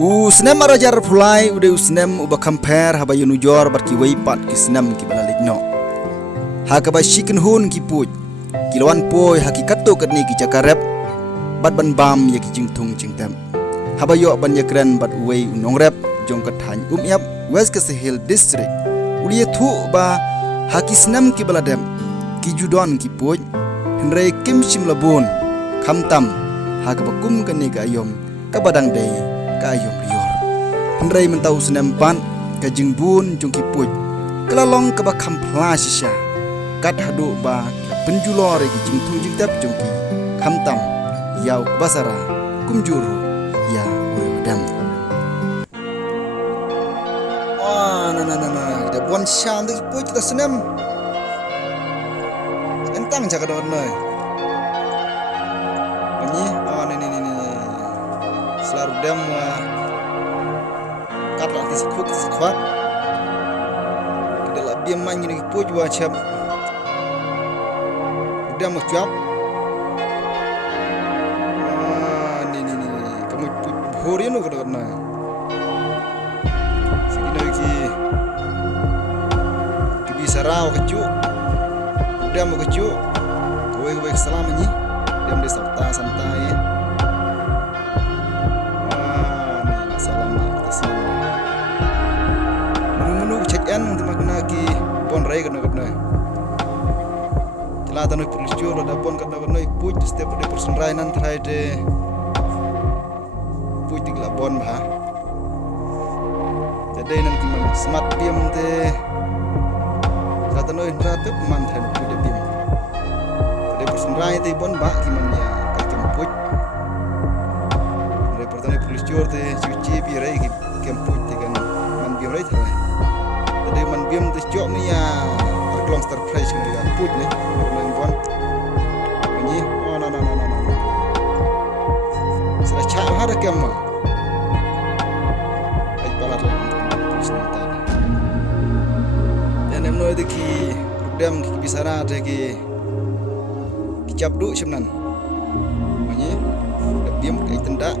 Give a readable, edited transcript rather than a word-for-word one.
Usnem arajar pulai ude usnem uba compare haba yunujor bar ki weipat ki snem ki balalit no. Haka ba shikin hun ki puj. Kilawan poi hakikato kat ni ki cakarep bat ban bam ya ki jingtung jingtem. Haba yo ban yakren bat uwei unong rep jong kat han yap West Kesehil district. Uliye thu ba haki snem ki baladem ki judon ki puj. Henry kim shim labun kamtam haka ba kum kan ni ka ayom ka badang day ka ayom lior. Henry mentau snem pan ka jingbun jong ki puj. Kelalong ka ba kampla sisya. Kat hadu ba penjulor ki jingtung jingtap jongki khamtam yau basara kumjuru ya uredam na de bon sham de puj ta senem entang jaga don noi ni selaru dem kat la ti sekuk sekwat de la biam man ni puj wa chap dia mau cuap ni kamu hori nu kada na segini ki bisa rau kecu dia mau kecu kowe salam ni dia mau sabta santai ni salam tasmin menu check in untuk makna ki pon rai kana kana Lata noi perlu ada pon kat noi puj setiap ada person rainan try de puj tigla pon bah. Jadi nanti man smart biam de lata noi ratu man than puj de biam. Jadi person rain de pon bah kiman ya kem puj. Dari pertama perlu de cuci birai kem puj dengan man biam rai thay. Jadi man biam de jok ni ya long star price ni ya puj ni. Sudah cakap ada kemah. Baik balat lah untuk sebentar. Dan emno itu ki rudam ki bisara ada ki kicap duk sebenan. Maknanya biam kai tendak